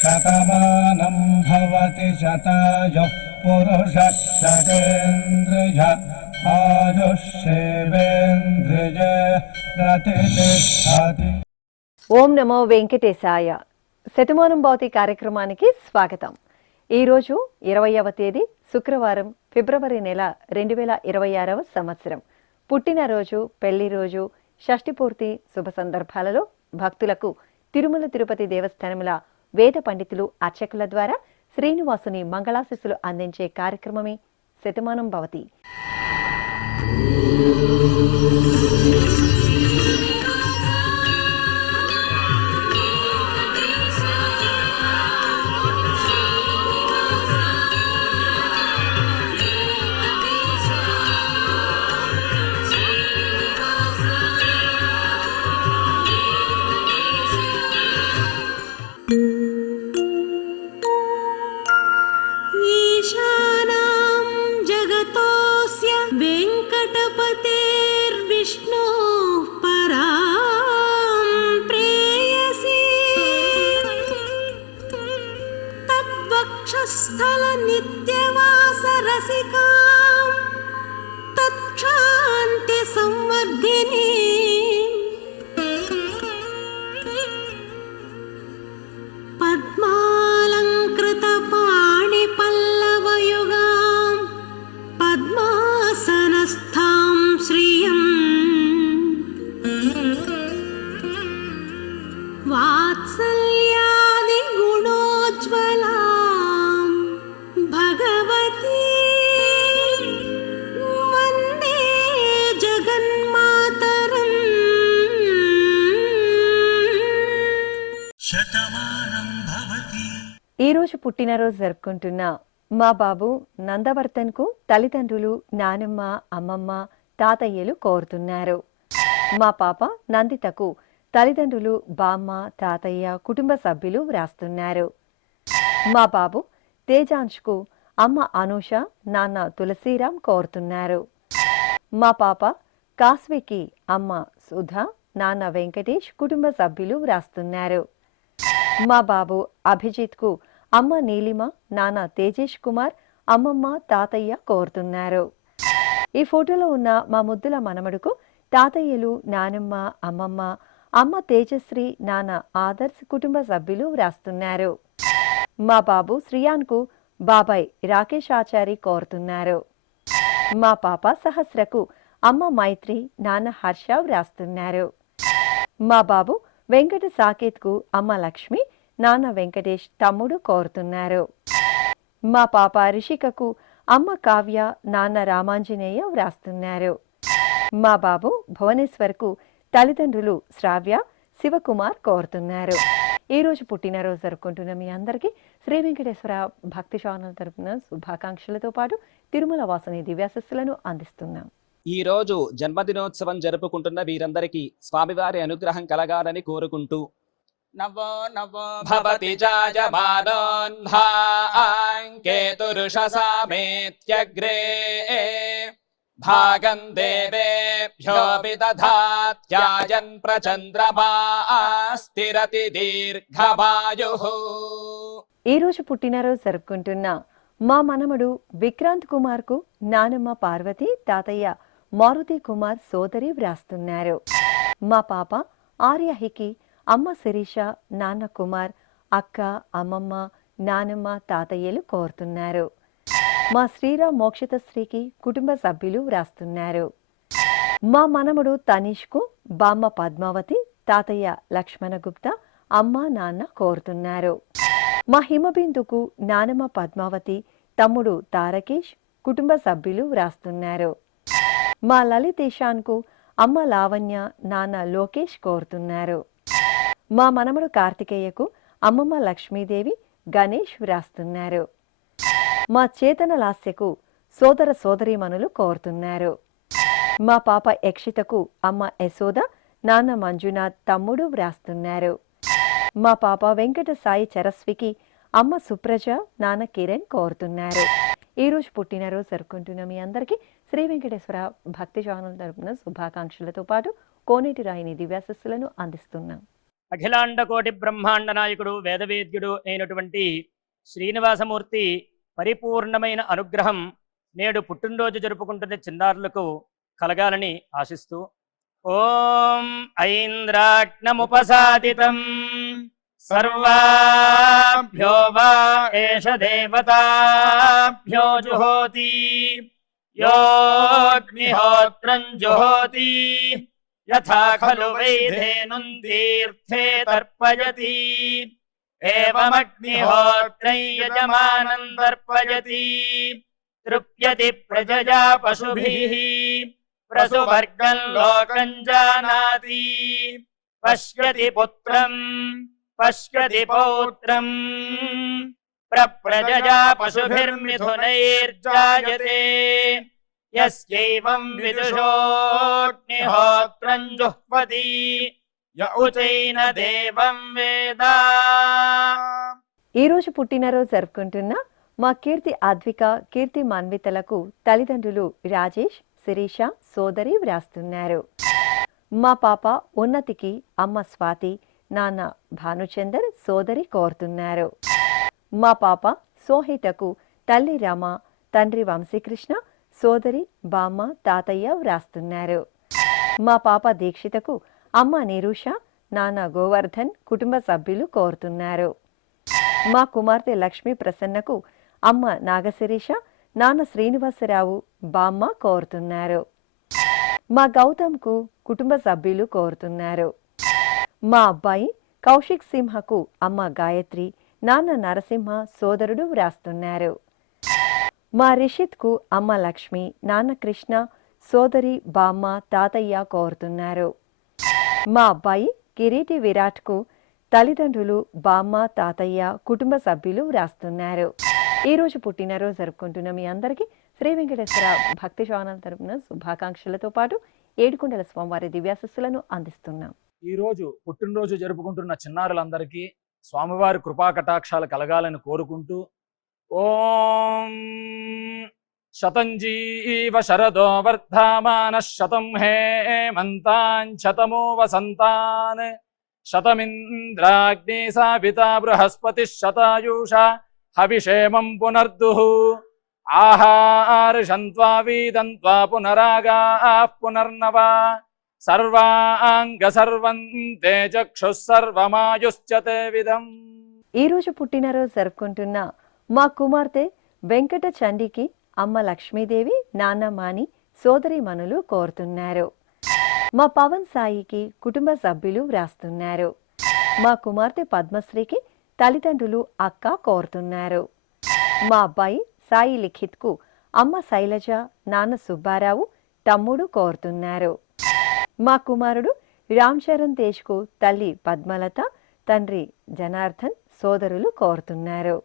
శతమానం భవతి శతాయుః పురుషः శతేంద్రియ ఆయుష్యేవేంద్రియ ప్రతిష్టతి. ఓం నమో వెంకటేశాయ. శతమానం భవతి కార్యక్రమానికి స్వాగతం. ఈరోజు 20వ తేదీ శుక్రవారం, ఫిబ్రవరి నెల 2026వ సంవత్సరం. పుట్టినరోజు, పెళ్లి రోజు, షష్ఠి పూర్తి శుభ సందర్భాలలో భక్తులకు తిరుమల తిరుపతి దేవస్థానముల వేద పండితులు, అర్చకుల ద్వారా శ్రీనివాసుని మంగళాశిస్సులు అందించే కార్యక్రమమే శతమానం భవతి. ఈరోజు పుట్టినరోజు జరుపుకుంటున్న మా బాబు నందవర్ధన్ కు తల్లిదండ్రులు, నానమ్మ, అమ్మమ్మ, తాతయ్యలు కోరుతున్నారు. మా పాప నందితకు తల్లిదండ్రులు, బామ్మ, తాతయ్య, కుటుంబ సభ్యులు వ్రాస్తున్నారు. మా బాబు తేజాంష్కు అమ్మ అనూష, నాన్న తులసీరాం కోరుతున్నారు. మా పాప కాస్వికి అమ్మ సుధా, నాన్న వెంకటేష్, కుటుంబ సభ్యులు వ్రాస్తున్నారు. మా బాబు అభిజిత్కు అమ్మ నీలిమ, నాన్న తేజేష్ కుమార్, అమ్మమ్మ, తాతయ్య కోరుతున్నారు. ఈ ఫోటోలో ఉన్న మా ముద్దుల మనమడుకు తాతయ్యలు, నానమ్మ, అమ్మమ్మ, అమ్మ తేజశ్రీ, నాన్న ఆదర్శ్, కుటుంబ సభ్యులు వ్రాస్తున్నారు. మా బాబు శ్రియాన్కు బాబాయ్ రాకేష్ ఆచారి కోరుతున్నారు. మా పాప సహస్రకు అమ్మ మైత్రి, నాన్న హర్ష వ్రాస్తున్నారు. మా బాబు వెంకట సాకేత్కు అమ్మ లక్ష్మి, నాన్న వెంకటేష్, తమ్ముడు కోరుతున్నారు. మా పాప రిషికకు అమ్మ కావ్య, నాన్న రామాంజనేయ వ్రాస్తున్నారు. మా బాబు భువనేశ్వర్కు తల్లిదండ్రులు శ్రావ్య, శివకుమార్ కోరుతున్నారు. ఈరోజు పుట్టినరోజు జరుపుకుంటున్న మీ అందరికీ శ్రీ వెంకటేశ్వర భక్తి ఛానల్ తరపున శుభాకాంక్షలతో పాటు తిరుమల వాసుని దివ్యాశస్సులను అందిస్తున్నాం. ఈ రోజు జన్మదినోత్సవం జరుపుకుంటున్న వీరందరికీ స్వామివారి అనుగ్రహం కలగాలని కోరుకుంటూ నవో నవో భవతి జాయమానోన్హాంకేతురుషసామేత్యగ్రే భాగం దేవేభ్యో విదధాత్యాయన్ ప్రచంద్రమా స్థిరతి దీర్ఘమాయుః. ఈరోజు పుట్టినరోజు జరుపుకుంటున్న మా మనమడు విక్రాంత్ కుమార్ కు నానమ్మ పార్వతి, తాతయ్య మారుతి కుమార్, సోదరి వ్రాస్తున్నారు. మా పాప ఆర్యహికి అమ్మ శిరీష, నాన్న కుమార్, అక్క, అమ్మమ్మ, నానమ్మ, తాతయ్యలు కోరుతున్నారు. మా శ్రీరామ్ మోక్షితశ్రీకి కుటుంబ సభ్యులు వ్రాస్తున్నారు. మా మనముడు తనీష్కు బామ్మ పద్మావతి, తాతయ్య లక్ష్మణ గుప్తా, అమ్మ, నాన్న కోరుతున్నారు. మా హిమబిందుకు నానమ్మ పద్మావతి, తమ్ముడు తారకేష్, కుటుంబ సభ్యులు వ్రాస్తున్నారు. మా లలితేశాన్కు అమ్మ లావణ్య, నాన్న లోకేష్ కోరుతున్నారు. మా మనమడు కార్తికేయకు అమ్మమ్మ లక్ష్మీదేవి, గణేష్ వ్రాస్తున్నారు. మా చేతన లాస్యకు సోదర సోదరీమణులు కోరుతున్నారు. మా పాప యక్షితకు అమ్మ యశోద, నాన్న మంజునాథ్, తమ్ముడు వ్రాస్తున్నారు. మా పాప వెంకట సాయి చరస్వికి అమ్మ సుప్రజ, నాన్న కిరణ్ కోరుతున్నారు. ఈ రోజు పుట్టినరోజు జరుపుకుంటున్న మీ అందరికీ శ్రీ వెంకటేశ్వర భక్తి ఛానల్ తరపున శుభాకాంక్షలతో పాటు కోనేటి రాయిని దివ్యాశస్సులను అందిస్తున్నాం. అఖిలాండ కోటి బ్రహ్మాండ నాయకుడు వేదవేద్యుడు అయినటువంటి శ్రీనివాసమూర్తి పరిపూర్ణమైన అనుగ్రహం నేడు పుట్టినరోజు జరుపుకుంటున్న చిన్నారులకు కలగాలని ఆశిస్తూ ఓం ఐంద్రాగ్నముపసాదితం సర్వాభ్యో వా ఏష దేవతాభ్యో జుహోతి యోగ్నిహోత్రం జుహోతి యథా ఖలు వైధేనుం తీర్థే తర్పయతి ఏవమగ్నిహోత్రం యజమానం తర్పయతి తృప్యతి ప్రజయా పశుభిః ప్రసువర్గం లోకం జానాతి పశ్యతి పుత్రం పశ్యతి పౌత్రం ప్రజయా పశుభిర్మిథునైర్జాయతే యస్యైవం విదుషోగ్నిహోత్రం జుహ్వతి య ఉచైన దేవం వేద. ఈ రోజు పుట్టినరోజు జరుపుకుంటున్న మా కీర్తి ఆద్విక కీర్తి మాన్వితలకు తల్లిదండ్రులు రాజేష్ శిరీష సోదరి వ్రాస్తున్నారు. మా పాప ఉన్నతికి అమ్మ స్వాతి నాన్న భానుచందర్ సోదరి కోరుతున్నారు. మా పాప సోహితకు తల్లి రామ తండ్రి వంశీకృష్ణ సోదరి బామ్మ తాతయ్య వ్రాస్తున్నారు. మా పాప దీక్షితకు అమ్మ నిరూష నాన్న గోవర్ధన్ కుటుంబ సభ్యులు కోరుతున్నారు. మా కుమార్తె లక్ష్మీ ప్రసన్నకు అమ్మ నాగశిరీష నాన్న శ్రీనివాసరావు బామ్మ కోరుతున్నారు. మా గౌతమ్కు కుటుంబ సభ్యులు కోరుతున్నారు. మా అబ్బాయి కౌశిక్ సింహకు అమ్మ గాయత్రి నాన్న నరసింహ సోదరుడు వ్రాస్తున్నారు. మా రిషిత్కు అమ్మ లక్ష్మి నాన్న కృష్ణ సోదరి బామ్మ తాతయ్య కోరుతున్నారు. మా అబ్బాయి కిరీటి విరాట్కు తల్లిదండ్రులు బామ్మ తాతయ్య కుటుంబ సభ్యులు వ్రాస్తున్నారు. ఈ రోజు పుట్టినరోజు జరుపుకుంటున్న మీ అందరికీ శ్రీ వెంకటేశ్వర భక్తి ఛానల్ తరపున శుభాకాంక్షలతో పాటు ఏడుకొండల స్వామివారి దివ్యాశస్సులను అందిస్తున్నాం. ఈ రోజు పుట్టినరోజు జరుపుకుంటున్న చిన్నారులందరికీ స్వామివారి కృపా కటాక్షాలు కలగాలని కోరుకుంటూ ఓం శతంజీవ శరదో వర్ధమాన శతం హేమంతాన్ శతమో వసంతాన్ శతమింద్రాగ్ని సావితా బృహస్పతి శతాయూష హవిషేమం పునర్దుః ఆహార్షంత్వా వీదంత్వా పునరాగాః పునర్నవా సర్వాంగ సర్వంతే చక్షుః సర్వమాయుశ్చతే విధం. ఈ రోజు పుట్టినరోజు జరుపుకుంటున్న మా కుమార్తె వెంకట చండికి అమ్మ లక్ష్మీదేవి నాన్న మాని సోదరి మనులు కోరుతున్నారు. మా పవన్ సాయికి కుటుంబ సభ్యులు వ్రాస్తున్నారు. మా కుమార్తె పద్మశ్రీకి తల్లిదండ్రులు అక్క కోరుతున్నారు. మా అబ్బాయి సాయి లిఖిత్కు అమ్మ శైలజ నాన్న సుబ్బారావు తమ్ముడు కోరుతున్నారు. మా కుమారుడు రామ్ చరణ్ తేజ్కు తల్లి పద్మలత తండ్రి జనార్దన్ సోదరులు కోరుతున్నారు.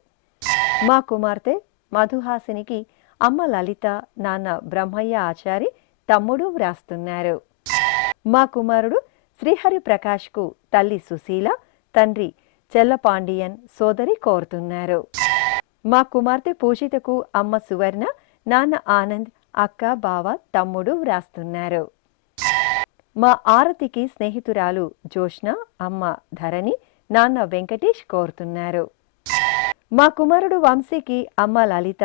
మా కుమార్తె మధుహాసినికి అమ్మ లలిత నాన్న బ్రహ్మయ్య ఆచారి తమ్ముడు వ్రాస్తున్నారు. మా కుమారుడు శ్రీహరి ప్రకాష్కు తల్లి సుశీల తండ్రి చెల్లపాండియన్ సోదరి కోరుతున్నారు. మా కుమార్తె పూజితకు అమ్మ సువర్ణ నాన్న ఆనంద్ అక్క బావ తమ్ముడు వ్రాస్తున్నారు. మా ఆరతికి స్నేహితురాలు జోష్న అమ్మ ధరణి నాన్న వెంకటేష్ కోరుతున్నారు. మా కుమారుడు వంశీకి అమ్మ లలిత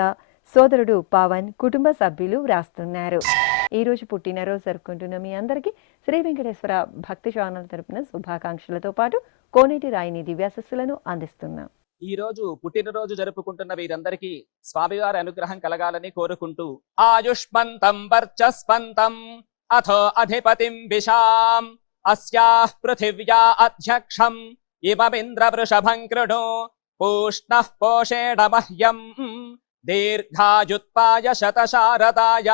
సోదరుడు పవన్ కుటుంబ సభ్యులు వ్రాస్తున్నారు. ఈ రోజు పుట్టినరోజు జరుపుకుంటున్న మీ అందరికీ శ్రీ వెంకటేశ్వర భక్తి ఛానల్ తరపున శుభాకాంక్షలతో పాటు కోనేటి రాయిని దివ్యాశస్సులను అందిస్తున్నాం. ఈ రోజు పుట్టినరోజు జరుపుకుంటున్న వీరందరికీ స్వామివారి అనుగ్రహం కలగాలని కోరుకుంటూ ఆయుష్మంతం వర్చస్వంతం అథో అధిపతిం విశాం అస్యాః పృథివ్యా అధ్యక్షం ఇమమింద్ర వృషభం కృణు పూష్ణః పోషేణ మహ్యం దీర్ఘాయుత్పాయ శతశారదాయ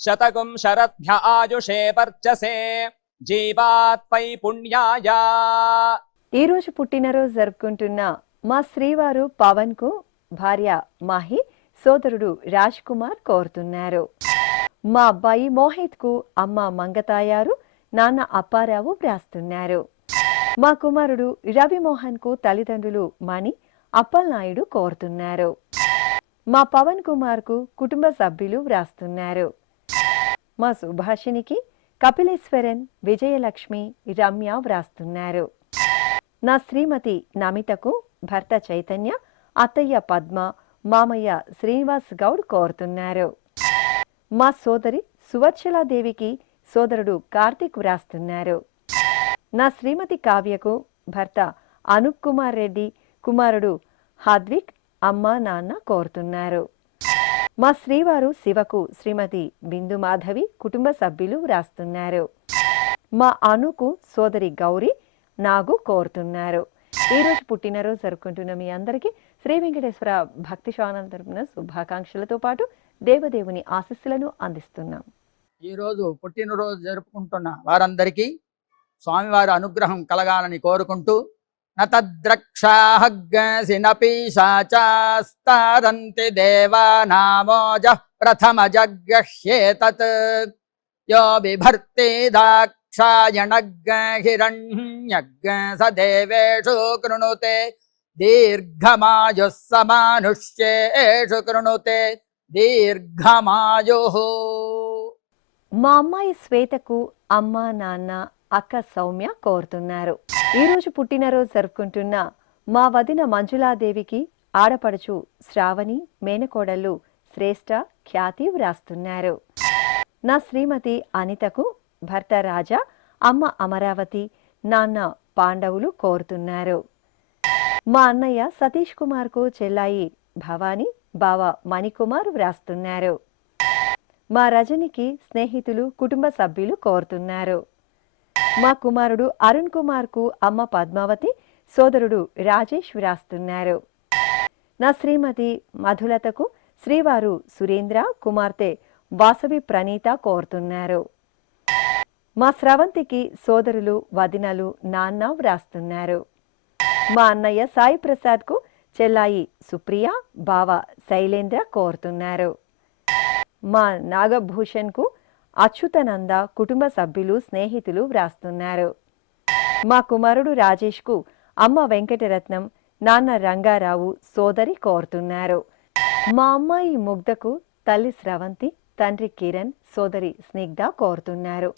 శతగుం శరద్భ్య ఆయుషే వర్చసే జీవాత్పై పుణ్యాయ. ఈ రోజు పుట్టినరోజు జరుపుకుంటున్న మా శ్రీవారు పవన్ కు భార్య మాహి సోదరుడు రాజ్ కుమార్ కోరుతున్నారు. మా అబ్బాయి మోహిత్ కు అమ్మ మంగతాయారు నాన్న అప్పారావు వ్రాస్తున్నారు. మా కుమారుడు రవిమోహన్ కు తల్లిదండ్రులు మణి అప్పలనాయుడు కోరుతున్నారు. మా పవన్ కుమార్కు కుటుంబ సభ్యులు వ్రాస్తున్నారు. మా సుభాషినికి కపిలేశ్వరన్, విజయలక్ష్మి, రమ్య వ్రాస్తున్నారు. నా శ్రీమతి నమితకు భర్త చైతన్య, అత్తయ్య పద్మ, మామయ్య శ్రీనివాస్ గౌడ్ కోరుతున్నారు. మా సోదరి సువర్చలాదేవికి సోదరుడు కార్తీక్ వ్రాస్తున్నారు. నా శ్రీమతి కావ్యకు భర్త అనూప్ కుమార్ రెడ్డి, కుమారుడు హాద్విక్, అమ్మ నాన్న కోరుతున్నారు. మా శ్రీవారు శివకు శ్రీమతి బిందు మాధవి, కుటుంబ సభ్యులు వ్రాస్తున్నారు. మా అనుకు సోదరి గౌరీ, నాగు కోరుతున్నారు. ఈరోజు పుట్టినరోజు జరుపుకుంటున్న మీ అందరికీ శ్రీ వెంకటేశ్వర భక్తి ఛానల్ తరపున శుభాకాంక్షలతో పాటు దేవదేవుని ఆశీస్సులను అందిస్తున్నాం. ఈరోజు పుట్టినరోజు జరుపుకుంటున్న వారందరికీ స్వామివారి అనుగ్రహం కలగాలని కోరుకుంటూ నతద్రక్షాహగ్గసినపీశాచాస్తారంతి దేవానామోజ ప్రథమ జగ్గహ్యేతత్ యో బిభర్తి దాక్షాయణగ్గ హిరణ్యగ్గ స దేవేషు కృణుతే దీర్ఘమాయుః సమానుష్యేషు కృణుతే దీర్ఘమాయుః. మా అమ్మాయి శ్వేతకు అమ్మ నాన్న అక్క సౌమ్య కోరుతున్నారు. ఈరోజు పుట్టినరోజు జరుపుకుంటున్న మా వదిన మంజులాదేవికి ఆడపడుచు శ్రావణి, మేనకోడళ్ళు శ్రేష్ఠ, ఖ్యాతి వ్రాస్తున్నారు. నా శ్రీమతి అనితకు భర్త రాజా, అమ్మ అమరావతి, నాన్న పాండవులు కోరుతున్నారు. మా అన్నయ్య సతీష్ కుమార్కు చెల్లాయి భవానీ, బావ మణికుమార్ వ్రాస్తున్నారు. మా రజనికి స్నేహితులు, కుటుంబ సభ్యులు కోరుతున్నారు. మా కుమారుడు అరుణ్ కుమార్కు అమ్మ పద్మావతి, సోదరుడు రాజేష్ వ్రాస్తున్నారు. నా శ్రీమతి మధులతకు శ్రీవారు సురేంద్ర, కుమార్తె వాసవి ప్రణీత కోరుతున్నారు. మా స్రవంతికి సోదరులు, వదినలు, నాన్న వ్రాస్తున్నారు. మా అన్నయ్య సాయి ప్రసాద్కు చెల్లాయి సుప్రియ, బావ శైలేంద్ర కోరుతున్నారు. మా నాగభూషణ్కు అచ్యుతనంద, కుటుంబ సభ్యులు, స్నేహితులు వ్రాస్తున్నారు. మా కుమారుడు రాజేష్కు అమ్మ వెంకటరత్నం, నాన్న రంగారావు, సోదరి కోరుతున్నారు. మా అమ్మాయి ముగ్ధకు తల్లి స్రవంతి, తండ్రి కిరణ్, సోదరి స్నిగ్ధ కోరుతున్నారు.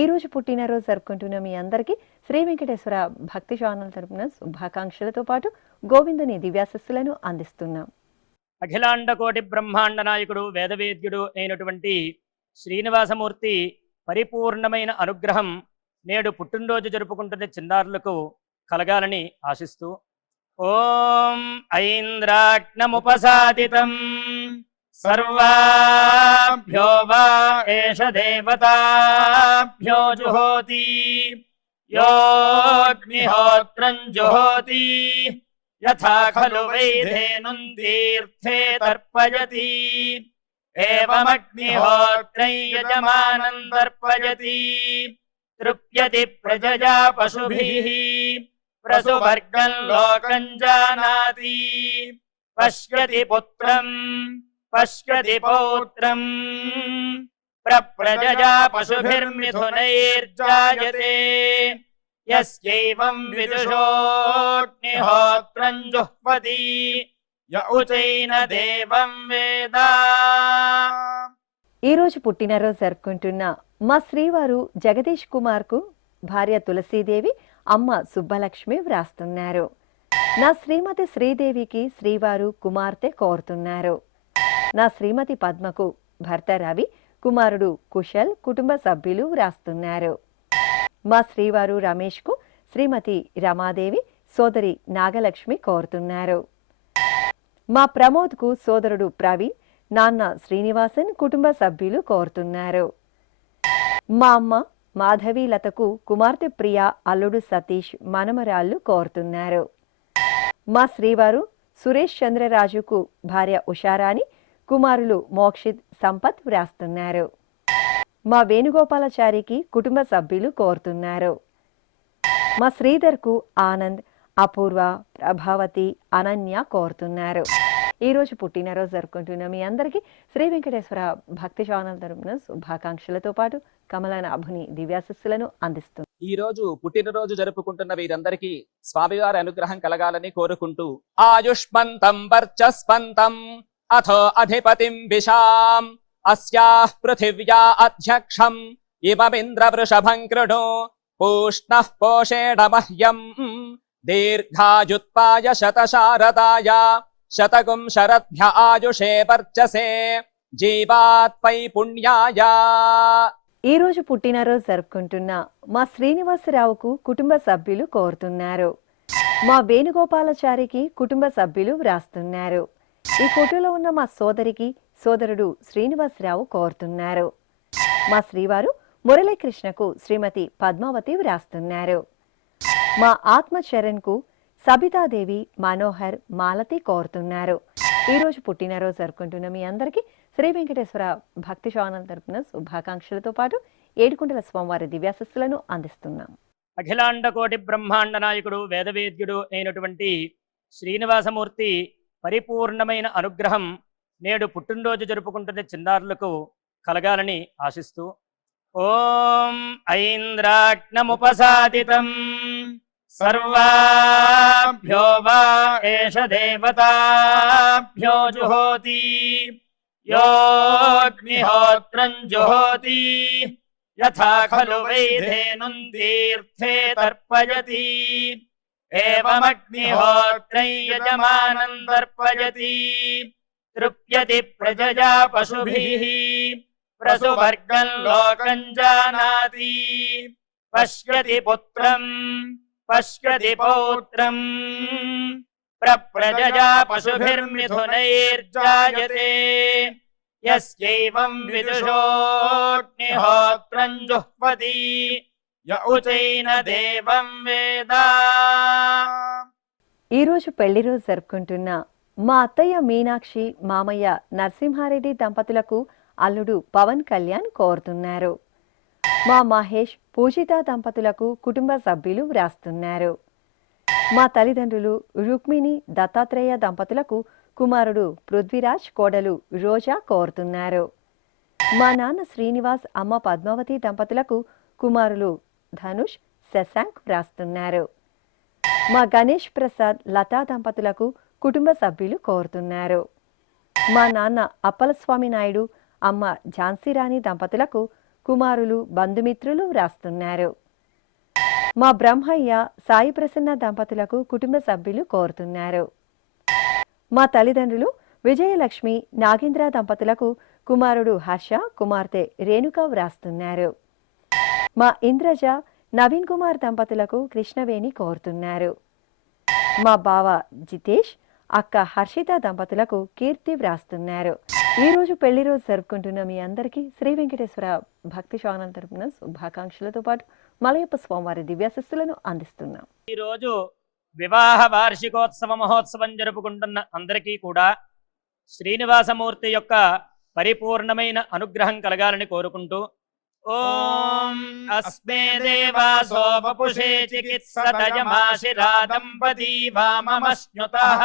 ఈరోజు పుట్టినరోజు జరుపుకుంటున్న మీ అందరికీ శ్రీ వెంకటేశ్వర భక్తి ఛానల్ తరపున శుభాకాంక్షలతో పాటు గోవిందుని దివ్యాశస్సులను అందిస్తున్నాం. అఖిలాండ కోటి బ్రహ్మాండ నాయకుడు, వేదవేద్యుడు అయినటువంటి శ్రీనివాసమూర్తి పరిపూర్ణమైన అనుగ్రహం నేడు పుట్టినరోజు జరుపుకుంటున్న చిన్నారులకు కలగాలని ఆశిస్తూ ఓం ఐంద్రాగ్నముపసాదితం సర్వాభ్యో వా ఏష దేవతాభ్యో జుహోతి యోగ్నిహోత్రం జుహోతి యథా ఖలు వైధేనుం తీర్థే తర్పయతి ఏవమగ్నిహోత్రం యజమానం తర్పయతి తృప్యతి ప్రజయా పశుభిః ప్రసువర్గం లోకం జానాతి పశ్యతి పుత్రం పశ్యతి పౌత్రం ప్రజయా పశుభిర్మిథునైర్జాయతే యస్యైవం విదుషోగ్నిహోత్రం జుహ్వతి య ఉచైన దేవం వేద. ఈరోజు పుట్టినరోజు జరుపుకుంటున్న మా శ్రీవారు జగదీష్ కుమార్కు భార్య తులసీదేవి, అమ్మ సుబ్బలక్ష్మి వ్రాస్తున్నారు. నా శ్రీమతి శ్రీదేవికి శ్రీవారు కుమార్తె కోరుతున్నారు. నా శ్రీమతి పద్మకు భర్త రవి, కుమారుడు కుశల్, కుటుంబ సభ్యులు వ్రాస్తున్నారు. మా శ్రీవారు రమేష్కు శ్రీమతి రమాదేవి, సోదరి నాగలక్ష్మి కోరుతున్నారు. మా ప్రమోద్కు సోదరుడు ప్రవీణ్, నాన్న శ్రీనివాసన్, కుటుంబ సభ్యులు కోరుతున్నారు. మా అమ్మ మాధవీలతకు కుమార్తె ప్రియ, అల్లుడు సతీష్, మనమరాళ్ళు కోరుతున్నారు. మా శ్రీవారు సురేష్ చంద్రరాజుకు భార్య ఉషారాణి, కుమారులు మోక్షిత్, సంపత్ వ్రాస్తున్నారు. మా వేణుగోపాలాచారికి కుటుంబ సభ్యులు కోరుతున్నారు. మా శ్రీధర్కు ఆనంద్, అపూర్వ, ప్రభావతి, అనన్య కోరుతున్నారు. ఈరోజు పుట్టినరోజు జరుపుకుంటున్న మీ అందరికీ శ్రీ వెంకటేశ్వర భక్తి ఛానల్ తరపున శుభాకాంక్షలతో పాటు కమలనాభుని దివ్యాశస్సులను అందిస్తుంది. ఈ రోజు పుట్టినరోజు జరుపుకుంటున్న వీరందరికీ స్వామివారి అనుగ్రహం కలగాలని కోరుకుంటూ ఆయుష్మంతం వర్చస్వంతం अथो अधिपतिं विशाम् अस्याः पृथिव्या अध्यक्षम् इममिन्द्रवृषभं कृणु पूष्णः पोषेण मह्यम् दीर्घायुत्पाय शतशारदाय शतकुं शरद्भ्य आयुषे वर्चसे జీవాత్పై పుణ్యాయ. ఈ రోజు పుట్టినరోజు జరుపుకుంటున్న మా శ్రీనివాసరావుకు కుటుంబ సభ్యులు కోరుతున్నారు. మా వేణుగోపాలాచారికి కుటుంబ సభ్యులు వ్రాస్తున్నారు. ఈ ఫోటోలో ఉన్న మా సోదరికి సోదరుడు శ్రీనివాసరావు కోరుతున్నారు. మా శ్రీవారు మురళీకృష్ణకు శ్రీమతి పద్మావతి వ్రాస్తున్నారు. మా ఆత్మచరణ్కు సబితాదేవి మనోహర్ మాలతి కోరుతున్నారు. ఈ రోజు పుట్టినరోజు జరుపుకుంటున్న మీ అందరికీ శ్రీ వెంకటేశ్వర భక్తి ఛానల్ తరపున శుభాకాంక్షలతో పాటు ఏడుకొండల స్వామివారి దివ్యాశస్సులను అందిస్తున్నాం. అఖిలాండ కోటి బ్రహ్మాండ నాయకుడు వేదవేద్యుడు అయినటువంటి శ్రీనివాసమూర్తి పరిపూర్ణమైన అనుగ్రహం నేడు పుట్టినరోజు జరుపుకుంటున్న చిన్నారులకు కలగాలని ఆశిస్తూ ఓం ఐంద్రాగ్నముపసాదితం సర్వాభ్యో వా ఏష దేవతాభ్యో జుహోతి योऽग्निहोत्रं जुहोति यथा खलु वैधेनुं तीर्थे तर्पयति एवमग्निहोत्रं यजमानं तर्पयति तृप्यति प्रजया पशुभिः प्रसुवर्गं लोकं जानाति पश्यति पुत्रं पश्यति पौत्रम् प्रजया पशुभिर्मिथुनैर्जायते यस्यैवं विदुषोऽग्निहोत्रं जुह्वति य उचैन देवं वेद. ఈ రోజు పెళ్లి రోజు జరుపుకుంటున్న మా అత్తయ్య మీనాక్షి మామయ్య నరసింహారెడ్డి దంపతులకు అల్లుడు పవన్ కళ్యాణ్ కోరుతున్నారు. మా మహేష్ పూజిత దంపతులకు కుటుంబ సభ్యులు వ్రాస్తున్నారు. మా తల్లిదండ్రులు రుక్మిణి దత్తాత్రేయ దంపతులకు కుమారుడు పృథ్వీరాజ్ కోడలు రోజా కోరుతున్నారు. మా నాన్న శ్రీనివాస్ అమ్మ పద్మావతి దంపతులకు కుమారులు ధనుష్ శశాంక్ వ్రాస్తున్నారు. మా గణేష్ ప్రసాద్ లతా దంపతులకు కుటుంబ సభ్యులు కోరుతున్నారు. మా నాన్న అప్పలస్వామి నాయుడు అమ్మ ఝాన్సీరాణి దంపతులకు కుమారులు బంధుమిత్రులు వ్రాస్తున్నారు. మా బ్రహ్మయ్య సాయి ప్రసన్న దంపతులకు కుటుంబ సభ్యులు కోరుతున్నారు. మా తల్లిదండ్రులు విజయలక్ష్మి నాగేంద్ర దంపతులకు కుమారుడు హర్ష కుమార్తె రేణుక వ్రాస్తున్నారు. మా ఇంద్రజ నవీన్ కుమార్ దంపతులకు కృష్ణవేణి కోరుతున్నారు. మా బావ జితేష్ అక్క హర్షిత దంపతులకు కీర్తి వ్రాస్తున్నారు. ఈ రోజు పెళ్లి రోజు జరుపుకుంటున్న మీ అందరికీ శ్రీ వెంకటేశ్వర భక్తి ఛానల్ తరపున శుభాకాంక్షలతో పాటు మలయప్ప స్వామివారి దివ్యాశస్సులను అందిస్తున్నాం. ఈ రోజు వివాహ వార్షికోత్సవ మహోత్సవం జరుపుకుంటున్న అందరికీ కూడా శ్రీనివాసమూర్తి యొక్క పరిపూర్ణమైన అనుగ్రహం కలగాలని కోరుకుంటూ ఓం అస్మే దేవాసో వపుషే చికిత్సతయమాశిరా దంపతీ వామమశ్నుతః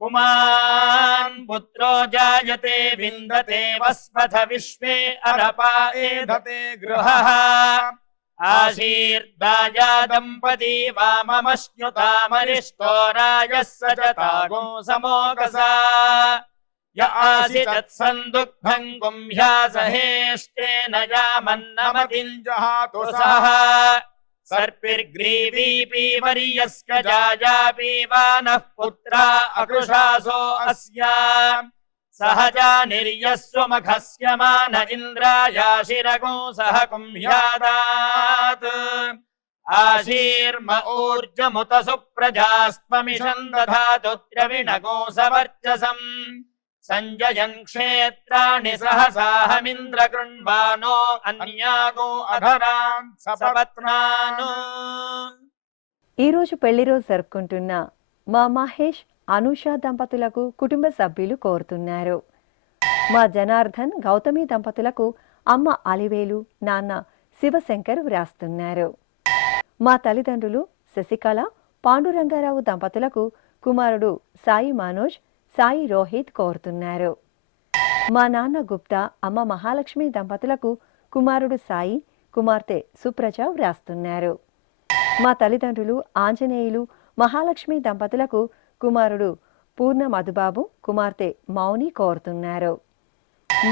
పుమాన్ పుత్రో జాయతే విందతే వస్పథ విశ్వే అరపా ఏధతే గృహః ఆశీర్దాయా దంపతీ వామమశ్నుతామరిష్టో రాజः సజతాగో సమోకసా య ఆసితత్ సందుగ్ధం గుంహ్యాసహేష్టేన యామన్నమతిం జహాతు సహ సర్పిర్గ్రీవీ పీవర్యస్క జాయా పీవానః పుత్రా అకృషాసో అస్యా సహజా నిర్యస్వమఘస్య మాన ఇంద్రాయాశిరగో సహ కుంభ్యాదాత్ ఆశీర్మ ఊర్జముత సుప్రజాస్త్వమిషం దధాతు ద్రవిణగో సవర్చసం సంజయన్ క్షేత్రాణి సహసాహమింద్ర కృణ్వానో అన్యాగో అధరాన్ సపత్నాను. ఈ రోజు పెళ్లి రోజు జరుపుకుంటున్న మా మహేష్ అనూష దంపతులకు కుటుంబ సభ్యులు కోరుతున్నారు. మా జనార్దన్ గౌతమి దంపతులకు అమ్మ అలివేలు నాన్న శివశంకర్ వ్రాస్తున్నారు. మా తల్లిదండ్రులు శశికళ పాండురంగారావు దంపతులకు కుమారుడు సాయి మనోజ్ సాయి రోహిత్ కోరుతున్నారు. మా నాన్న గుప్తా అమ్మ మహాలక్ష్మి దంపతులకు కుమారుడు సాయి కుమార్తె సుప్రజ వ్రాస్తున్నారు. మా తల్లిదండ్రులు ఆంజనేయులు మహాలక్ష్మి దంపతులకు కుమారుడు పూర్ణ మధుబాబు కుమార్తె మౌని కోరుతున్నారు.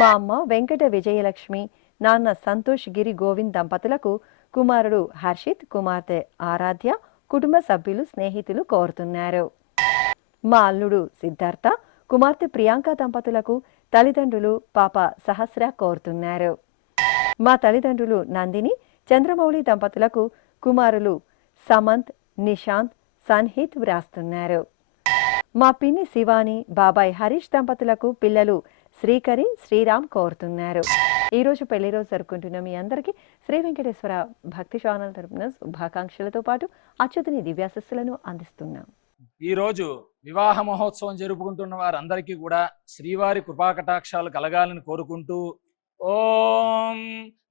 మా అమ్మ వెంకట విజయలక్ష్మి, నాన్న సంతోష్ గిరి గోవింద్ దంపతులకు కుమారుడు హర్షిత్, కుమార్తె ఆరాధ్య, కుటుంబ సభ్యులు స్నేహితులు కోరుతున్నారు. మా అల్లుడు సిద్ధార్థ, కుమార్తె ప్రియాంక దంపతులకు తల్లిదండ్రులు పాప సహస్ర కోరుతున్నారు. మా తల్లిదండ్రులు నందిని, చంద్రమౌళి దంపతులకు కుమారులు సమంత్, నిశాంత్, సన్హిత్ వ్రాస్తున్నారు. మా పిన్ని శివాని, బాబాయ్ హరీష్ దంపతులకు పిల్లలు శ్రీకరి, శ్రీరామ్ కోరుతున్నారు. ఈరోజు పెళ్లి రోజు జరుపుకుంటున్న మీ అందరికీ శ్రీ వెంకటేశ్వర భక్తి ఛానల్ తరపున శుభాకాంక్షలతో పాటు అచ్యుతుని దివ్యాశస్సులను అందిస్తున్నాం. ఈరోజు వివాహ మహోత్సవం జరుపుకుంటున్న వారందరికీ కూడా శ్రీవారి కృపాకటాక్షాలు కలగాలని కోరుకుంటూ ఓం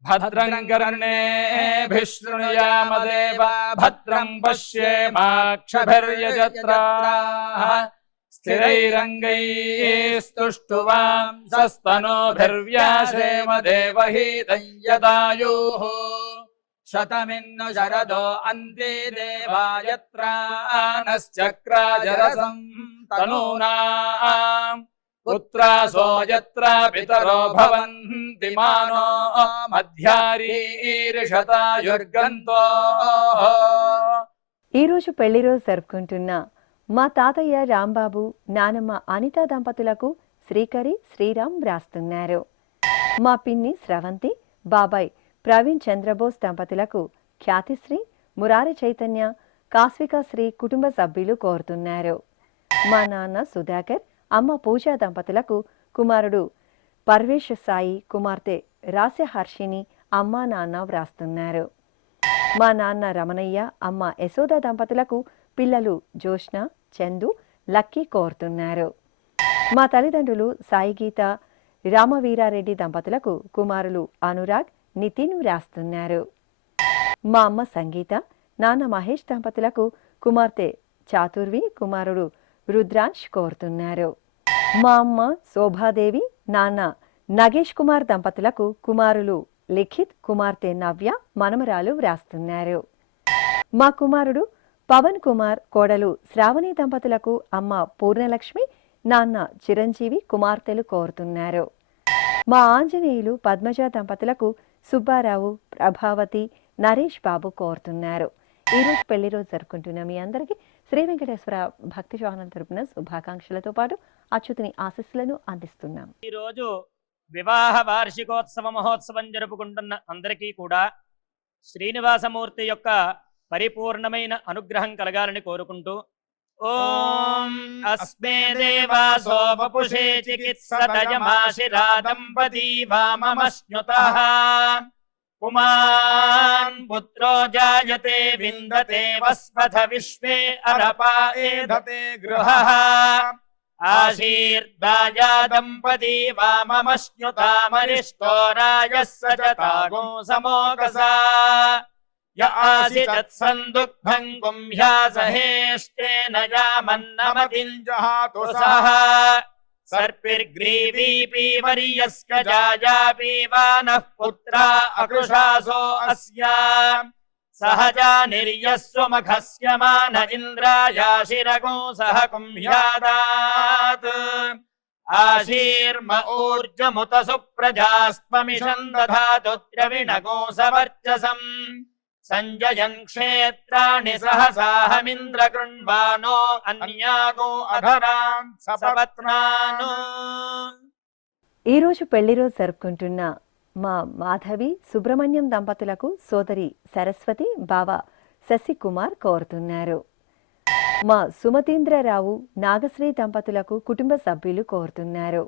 భద్రం కర్ణేభిః శృణుయామదేవ భద్రం పశ్యేమాక్షభిర్యజత్రాః స్థిరైరంగైస్తుష్టువాంసస్తనోభిర్వ్యాసేమ దేవహీతం యదాయుః శతమిన్ను శరదో అంతే దేవాయత్రానశ్చక్రాజరసం తనూనాం పుత్రాసో యత్ర పితరో భవంతి మానో మధ్యారీరిషతాయుర్గంతో. ఈరోజు పెళ్లి రోజు జరుపుకుంటున్న మా తాతయ్య రాంబాబు, నానమ్మ అనిత దంపతులకు శ్రీకరి, శ్రీరామ్ వ్రాస్తున్నారు. మా పిన్ని స్రవంతి, బాబాయ్ ప్రవీణ్ చంద్రబోస్ దంపతులకు ఖ్యాతిశ్రీ, మురారి చైతన్య, కాస్వికశ్రీ కుటుంబ సభ్యులు కోరుతున్నారు. మా నాన్న సుధాకర్, అమ్మ పూజా దంపతులకు కుమారుడు పర్వేష్ సాయి, కుమార్తె రాస్య హర్షిని, అమ్మ నాన్న వ్రాస్తున్నారు. మా నాన్న రమణయ్య, అమ్మ యశోద దంపతులకు పిల్లలు జోష్న, చందు, లక్కీ కోరుతున్నారు. మా తల్లిదండ్రులు సాయి గీత, రామవీరారెడ్డి దంపతులకు కుమారులు అనురాగ్, నితిన్ వ్రాస్తున్నారు. మా అమ్మ సంగీత, నాన్న మహేష్ దంపతులకు కుమార్తె చాతుర్వి, కుమారుడు రుద్రాంశ్ కోరుతున్నారు. మా అమ్మ శోభాదేవి, నాన్న నగేష్ కుమార్ దంపతులకు కుమారులు లిఖిత్, కుమార్తె నవ్య, మనమరాలు వ్రాస్తున్నారు. మా కుమారుడు పవన్ కుమార్, కోడలు శ్రావణి దంపతులకు అమ్మ పూర్ణలక్ష్మి, నాన్న చిరంజీవి, కుమార్తెలు కోరుతున్నారు. మా ఆంజనేయులు పద్మజ దంపతులకు సుబ్బారావు, ప్రభావతి, నరేష్ బాబు కోరుతున్నారు. ఈరోజు పెళ్లి రోజు జరుపుకుంటున్న మీ అందరికీ శ్రీ వెంకటేశ్వర భక్తి ఛానల్ తరపున శుభాకాంక్షలతో పాటు అచ్యుతుని ఆశీస్సులను అందిస్తున్నాం. ఈరోజు వివాహ వార్షికోత్సవ మహోత్సవం జరుపుకుంటున్న అందరికీ కూడా శ్రీనివాసమూర్తి యొక్క పరిపూర్ణమైన అనుగ్రహం కలగాలని కోరుకుంటూ ఓం అస్మే దేవాసో వపుషే చికిత్సతయమాశిరా దంపతీ వామమశ్నుతః పుమాన్ పుత్రో జాయతే విందతే వస్పథ విశ్వే అరపా ఏధతే గృహః ఆశీర్దాయా దంపతీ వామమశ్నుతామరిష్టో రాజः సచతాగో సమోకసా య ఆసిచత్సందుగ్ధం గుంహ్యాసహేష్టేన యామన్నమతింజహాతు సహ సర్పిర్గ్రీవీపీ వర్యస్క జాయాపీవానః పుత్రా అకృషాసో అస్యా సహజా నిర్యస్వమఖస్య మాన ఇంద్రాయాశిరగో సహ కుంభ్యాదాత్ ఆశీర్మ ఊర్జముత సుప్రజాస్త్వమిషం దధాతు ద్రవిణగో సవర్చసం సంజయన్ క్షేత్రాణి సహసాహమింద్ర కృణ్వానో అన్యాగో అధరాన్ సపత్నాను. ఈరోజు పెళ్లి రోజు జరుపుకుంటున్న మా మాధవి, సుబ్రహ్మణ్యం దంపతులకు సోదరి సరస్వతి, బావ శశికుమార్ కోరుతున్నారు. మా సుమతీంద్రరావు, నాగశ్రీ దంపతులకు కుటుంబ సభ్యులు కోరుతున్నారు.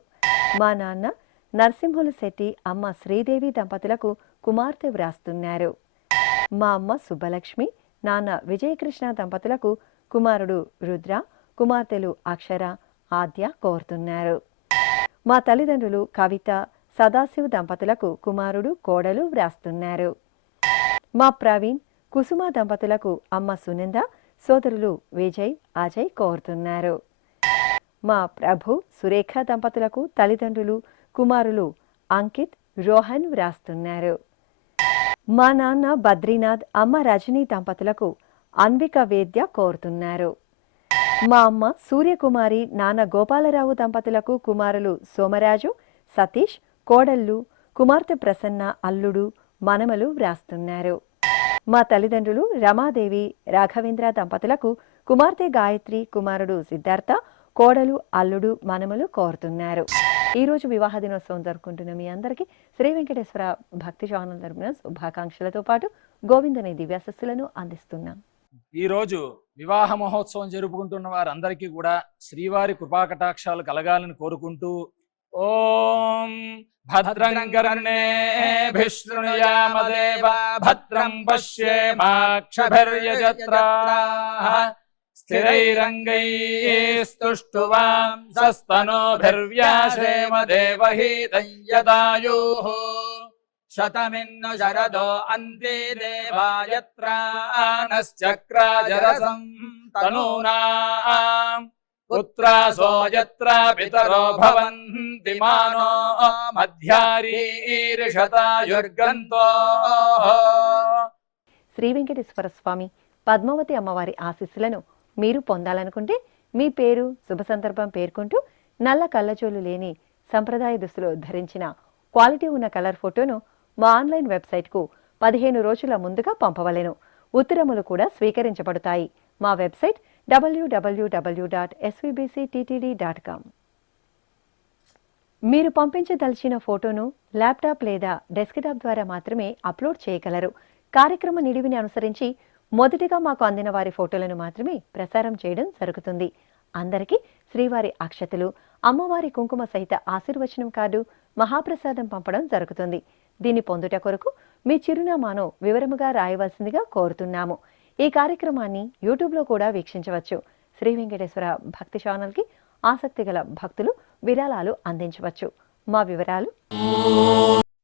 మా నాన్న నరసింహుల శెట్టి, అమ్మ శ్రీదేవి దంపతులకు కుమార్తె వ్రాస్తున్నారు. మా అమ్మ సుబ్బలక్ష్మి, నాన్న విజయకృష్ణ దంపతులకు కుమారుడు రుద్ర, కుమార్తెలు అక్షర, ఆద్య కోరుతున్నారు. మా తల్లిదండ్రులు కవిత, సదాశివ్ దంపతులకు కుమారుడు, కోడలు వ్రాస్తున్నారు. మా ప్రవీణ్, కుసుమ దంపతులకు అమ్మ సునంద, సోదరులు విజయ్, అజయ్ కోరుతున్నారు. మా ప్రభు, సురేఖ దంపతులకు తల్లిదండ్రులు, కుమారులు అంకిత్, రోహన్ వ్రాస్తున్నారు. మా నాన్న బద్రీనాథ్, అమ్మ రజనీ దంపతులకు అన్విక వేద్య కోరుతున్నారు. మా అమ్మ సూర్యకుమారి నాన్న గోపాలరావు దంపతులకు కుమారులు సోమరాజు సతీష్ కోడళ్ళు కుమార్తె ప్రసన్న అల్లుడు మనమలు వ్రాస్తున్నారు. మా తల్లిదండ్రులు రమాదేవి రాఘవేంద్ర దంపతులకు కుమార్తె గాయత్రి కుమారుడు సిద్ధార్థ కోడలు అల్లుడు మనమలు కోరుతున్నారు. ఈ రోజు వివాహ దినోత్సవం జరుపుకుంటున్న మీ అందరికీ శ్రీ వెంకటేశ్వర భక్తి ఛానల్ తరపున శుభాకాంక్షలతో పాటు గోవిందని దివ్యాశస్సులను అందిస్తున్నాం. ఈ రోజు వివాహ మహోత్సవం జరుపుకుంటున్న వారందరికీ కూడా శ్రీవారి కృపాకటాక్షాలు కలగాలని కోరుకుంటూ ఓం భద్రం కర్ణేభిః శృణుయామదేవ భద్రం పశ్యేమాక్షభిర్యజత్రాః స్థిరైరంగైస్తుష్టువాంసస్తనోభిర్వ్యాశేమ దేవహీతం యదాయుః శతమిన్ను శరదో అంతే దేవాయత్రానశ్చక్రాజరసం తనూనాం పుత్రాసో యత్ర పితరో భవంతి మానో మధ్యారీర్షతాయుర్గంతో. శ్రీ వెంకటేశ్వర స్వామి పద్మావతి అమ్మవారి ఆశీస్సులను మీరు పొందాలనుకుంటే మీ పేరు శుభ సందర్భం పేర్కొంటూ నల్ల కళ్ళజోలు లేని సంప్రదాయ దుస్తులు ధరించిన క్వాలిటీ ఉన్న కలర్ ఫోటోను మా ఆన్లైన్ వెబ్సైట్కు 15 రోజుల ముందుగా పంపవలెను. ఉత్తరములు కూడా స్వీకరించబడతాయి. మా వెబ్సైట్ www.svbcttd.com. మీరు పంపించదలిచిన ఫోటోను ల్యాప్టాప్ లేదా డెస్క్టాప్ ద్వారా మాత్రమే అప్లోడ్ చేయగలరు. కార్యక్రమ నిడివిని అనుసరించి మొదటిగా మాకు అందిన వారి ఫోటోలను మాత్రమే ప్రసారం చేయడం జరుగుతుంది. అందరికీ శ్రీవారి అక్షతలు, అమ్మవారి కుంకుమ సహిత ఆశీర్వచనం కార్డు, మహాప్రసాదం పంపడం జరుగుతుంది. దీన్ని పొందుట కొరకు మీ చిరునామాను వివరముగా రాయవలసిందిగా కోరుతున్నాము. ఈ కార్యక్రమాన్ని యూట్యూబ్లో కూడా వీక్షించవచ్చు. శ్రీ వెంకటేశ్వర భక్తి ఛానల్కి ఆసక్తి గల భక్తులు విరాళాలు అందించవచ్చు. మా వివరాలు